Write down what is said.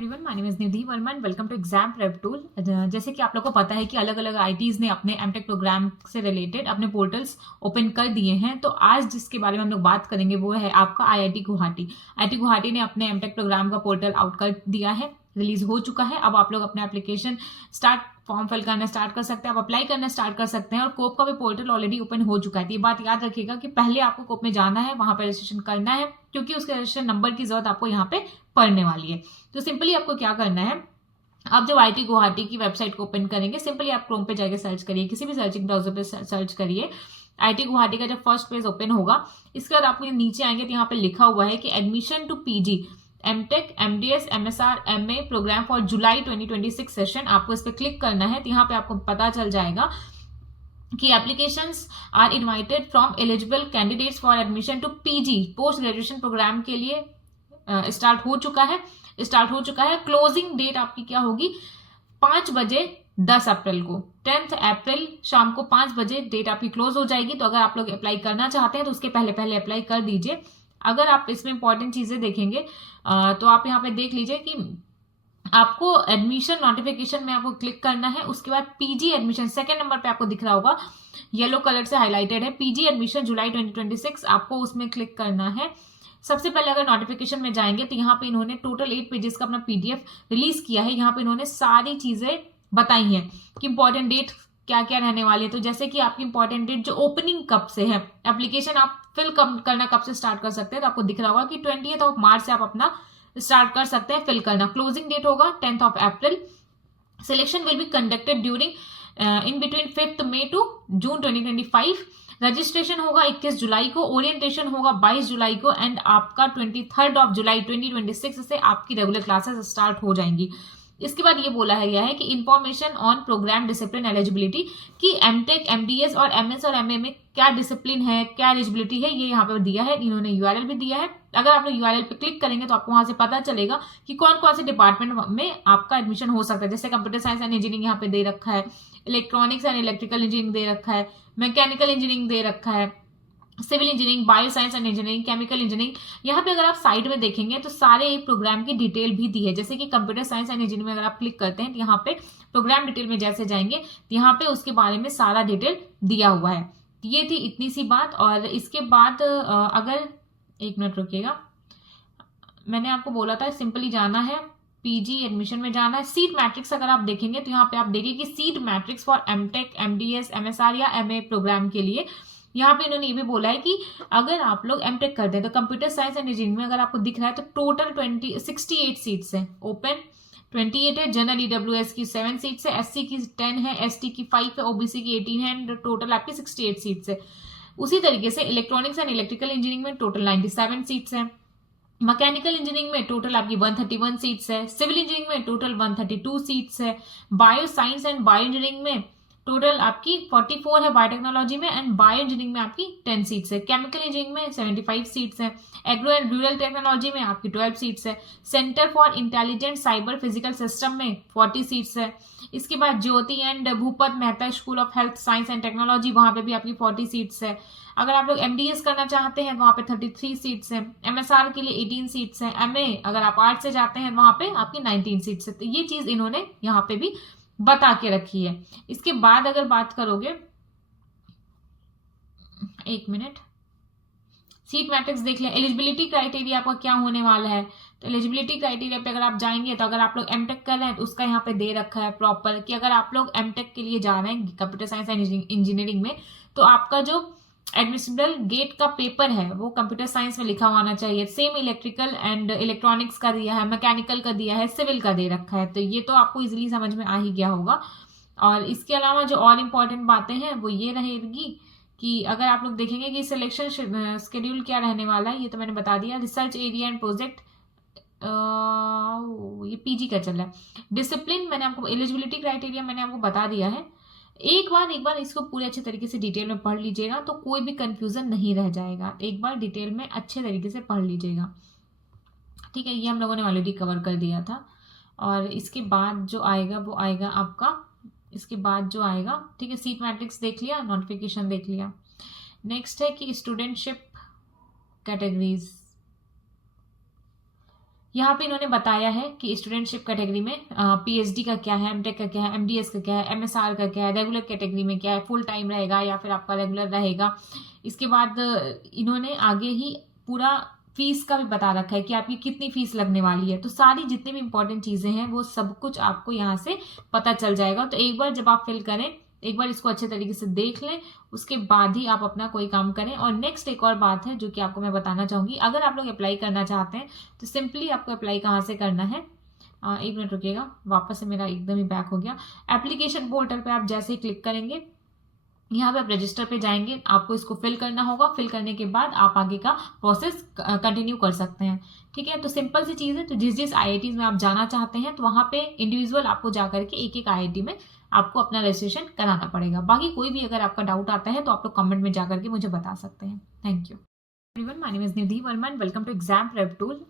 Everyone, my name is Nidhi Varma and welcome to exam prep tool. जैसे कि आप लोग को पता है कि अलग अलग आईटीज ने अपने एमटेक प्रोग्राम से रिलेटेड अपने पोर्टल्स ओपन कर दिए हैं। तो आज जिसके बारे में हम लोग बात करेंगे वो है आपका आईआईटी गुवाहाटी। आईआईटी गुवाहाटी ने अपने एमटेक प्रोग्राम का पोर्टल आउट कर दिया है, रिलीज हो चुका है। अब आप लोग अपने एप्लीकेशन फॉर्म फिल करना स्टार्ट कर सकते हैं, आप अप्लाई करना स्टार्ट कर सकते हैं। और कोप का भी पोर्टल ऑलरेडी ओपन हो चुका है। तो ये बात याद रखिएगा कि पहले आपको कोप में जाना है, वहां पर रजिस्ट्रेशन करना है, क्योंकि उसके रजिस्ट्रेशन नंबर की जरूरत आपको यहाँ पे पड़ने वाली है। तो सिंपली आपको क्या करना है, आप जब आईआईटी गुवाहाटी की वेबसाइट को ओपन करेंगे, सिंपली आप क्रोम पे जाकर सर्च करिए, किसी भी सर्चिंग ब्राउजर पे सर्च करिए। आईआईटी गुवाहाटी का जब फर्स्ट पेज ओपन होगा, इसके बाद आपको नीचे आएंगे तो यहाँ पे लिखा हुआ है कि admission to PG M Tech MDS MSR MA program for July 2026 session. आपको इस पर क्लिक करना है। तो यहाँ पे आपको पता चल जाएगा कि applications are invited from eligible candidates for admission to PG post graduation program के लिए स्टार्ट हो चुका है। क्लोजिंग डेट आपकी क्या होगी, 5 बजे 10 अप्रैल को, 10 अप्रैल शाम को 5 बजे डेट आपकी क्लोज हो जाएगी। तो अगर आप लोग अप्लाई करना चाहते हैं तो उसके पहले अप्लाई कर दीजिए। अगर आप इसमें इंपॉर्टेंट चीजें देखेंगे तो आप यहाँ पे देख लीजिए कि आपको एडमिशन नोटिफिकेशन में आपको क्लिक करना है। उसके बाद पीजी एडमिशन सेकंड नंबर पे आपको दिख रहा होगा, येलो कलर से हाईलाइटेड है, पीजी एडमिशन जुलाई 2026, आपको उसमें क्लिक करना है। सबसे पहले अगर नोटिफिकेशन में जाएंगे तो यहाँ पे इन्होंने टोटल 8 पेजेस का अपना पीडीएफ रिलीज किया है। यहाँ पे इन्होंने सारी चीजें बताई हैं कि इंपॉर्टेंट डेट क्या क्या रहने वाली है। तो जैसे कि आपकी इंपॉर्टेंट डेट जो ओपनिंग कब से है, एप्लीकेशन आप फिल करना कब से स्टार्ट कर सकते हैं, तो आपको दिख रहा होगा कि 20 मार्च से आप अपना स्टार्ट कर सकते हैं फिल करना। क्लोजिंग डेट होगा 10 April. Selection will be conducted during in between 5 May to June 2025। Registration होगा 21 जुलाई को, ओरिएंटेशन होगा 22 जुलाई को एंड आपका 23 जुलाई 2026 से आपकी रेगुलर क्लासेस स्टार्ट हो जाएंगी। इसके बाद ये बोला गया है कि information on program discipline eligibility, कि एमटेक एमडीएस और एमएस और एमए में क्या डिसिप्लिन है, क्या एलिजिबिलिटी है, ये यहाँ पे दिया है। इन्होंने यूआरएल भी दिया है। अगर आप लोग यूआरएल पे क्लिक करेंगे तो आपको वहां से पता चलेगा कि कौन कौन से डिपार्टमेंट में आपका एडमिशन हो सकता है। जैसे कंप्यूटर साइंस एंड इंजीनियरिंग यहाँ पे दे रखा है, इलेक्ट्रॉनिक्स एंड इलेक्ट्रिकल इंजीनियरिंग दे रखा है, मैकेनिकल इंजीनियरिंग दे रखा है, civil engineering, bio science and engineering, chemical engineering. यहाँ पे अगर आप साइड में देखेंगे तो सारे प्रोग्राम की डिटेल भी दी है। जैसे कि कंप्यूटर साइंस एंड इंजीनियरिंग में अगर आप क्लिक करते हैं तो यहाँ पे प्रोग्राम डिटेल में जैसे जाएंगे तो यहाँ पे उसके बारे में सारा डिटेल दिया हुआ है। ये थी इतनी सी बात। और इसके बाद अगर एक मिनट रुकिएगा, मैंने आपको बोला था सिंपली जाना है, पीजी एडमिशन में जाना है। सीट मैट्रिक्स अगर आप देखेंगे तो यहाँ पे आप देखिए कि seat matrix for M Tech MDS MSR या एमए प्रोग्राम के लिए यहाँ पे इन्होंने ये भी बोला है कि अगर आप लोग एमटेक करते हैं तो कंप्यूटर साइंस एंड इंजीनियरिंग में अगर आपको दिख रहा है तो टोटल 68 सीट्स हैं, ओपन 28 है, जनरल ईडब्ल्यूएस की 7 सीट्स है, एससी की 10 है, एसटी की 5 है, ओबीसी की 18 है एंड टोटल आपकी 68 सीट्स है। उसी तरीके से इलेक्ट्रॉनिक्स एंड इलेक्ट्रिकल इंजीनियरिंग में टोटल 97 सीट्स है, मैकेनिकल इंजीनियरिंग में टोटल आपकी 131 सीट्स है, सिविल इंजीनियरिंग में टोटल 132 सीट्स है, bio science and bio engineering में टोटल आपकी 44 है, बायोटेक्नोलॉजी में एंड बायो इंजीनियरिंग में आपकी 10 सीट्स है, केमिकल इंजीनियरिंग में 75 सीट्स है, एग्रो एंड रूरल टेक्नोलॉजी में आपकी 12 सीट्स है, centre for intelligent cyber physical system में 40 सीट्स है। इसके बाद Jyoti and Bhupat Mehta school of health science and technology, वहां पे भी आपकी 40 सीट्स है। अगर आप लोग एमडीएस करना चाहते हैं वहां पे 33 सीट्स है, एमएसआर के लिए 18 सीट्स है, एमए अगर आप आर्ट्स से जाते हैं वहां पे आपकी 19 सीट्स है। तो ये चीज इन्होंने यहाँ पे भी बता के रखी है। इसके बाद अगर बात करोगे, एक मिनट, सीट मैट्रिक्स देख लें। एलिजिबिलिटी क्राइटेरिया आपका क्या होने वाला है, तो एलिजिबिलिटी क्राइटेरिया पे अगर आप जाएंगे तो अगर आप लोग एमटेक कर रहे हैं तो उसका यहाँ पे दे रखा है प्रॉपर कि अगर आप लोग एमटेक के लिए जा रहे हैं कंप्यूटर साइंस एंड इंजीनियरिंग में तो आपका जो एडमिसिबल गेट का पेपर है वो कंप्यूटर साइंस में लिखा होना चाहिए। सेम इलेक्ट्रिकल एंड इलेक्ट्रॉनिक्स का दिया है, मैकेनिकल का दिया है, सिविल का दे रखा है। तो ये तो आपको इजीली समझ में आ ही गया होगा। और इसके अलावा जो और इम्पोर्टेंट बातें हैं वो ये रहेगी कि अगर आप लोग देखेंगे कि सिलेक्शन शेड्यूल क्या रहने वाला है, ये तो मैंने बता दिया। रिसर्च एरिया एंड प्रोजेक्ट ये पीजी का चल रहा है। डिसिप्लिन मैंने आपको, एलिजिबिलिटी क्राइटेरिया मैंने आपको बता दिया है। एक बार इसको पूरे अच्छे तरीके से डिटेल में पढ़ लीजिएगा तो कोई भी कंफ्यूजन नहीं रह जाएगा। एक बार डिटेल में अच्छे तरीके से पढ़ लीजिएगा, ठीक है। ये हम लोगों ने ऑलरेडी कवर कर दिया था। और इसके बाद जो आएगा वो आएगा आपका, इसके बाद जो आएगा, ठीक है, सीट मैट्रिक्स देख लिया, नोटिफिकेशन देख लिया। नेक्स्ट है कि स्टूडेंटशिप कैटेगरीज, यहाँ पे इन्होंने बताया है कि स्टूडेंटशिप कैटेगरी में पीएचडी का क्या है, एमटेक का क्या है, एमडीएस का क्या है, एमएसआर का क्या है, रेगुलर कैटेगरी में क्या है, फुल टाइम रहेगा या फिर आपका रेगुलर रहेगा। इसके बाद इन्होंने आगे ही पूरा फीस का भी बता रखा है कि आपकी कितनी फीस लगने वाली है। तो सारी जितनी भी इंपॉर्टेंट चीज़ें हैं वो सब कुछ आपको यहाँ से पता चल जाएगा। तो एक बार जब आप फिल करें, एक बार इसको अच्छे तरीके से देख लें, उसके बाद ही आप अपना कोई काम करें। और नेक्स्ट एक और बात है जो कि आपको मैं बताना चाहूँगी, अगर आप लोग अप्लाई करना चाहते हैं तो सिंपली आपको अप्लाई कहाँ से करना है, एक मिनट रुकिएगा, वापस से मेरा एकदम ही बैक हो गया। एप्लीकेशन पोर्टल पे आप जैसे ही क्लिक करेंगे, यहाँ पे आप रजिस्टर पे जाएंगे, आपको इसको फिल करना होगा। फिल करने के बाद आप आगे का प्रोसेस कंटिन्यू कर सकते हैं। ठीक है, तो सिंपल सी चीज़ है। तो जिस जिस आईआईटीज में आप जाना चाहते हैं तो वहाँ पे इंडिविजुअल आपको जाकर के एक एक आईआईटी में आपको अपना रजिस्ट्रेशन कराना पड़ेगा। बाकी कोई भी अगर आपका डाउट आता है तो आप लोग कमेंट में जाकर के मुझे बता सकते हैं। Thank you everyone, my name is Nidhi Varma and welcome to exam prep tool.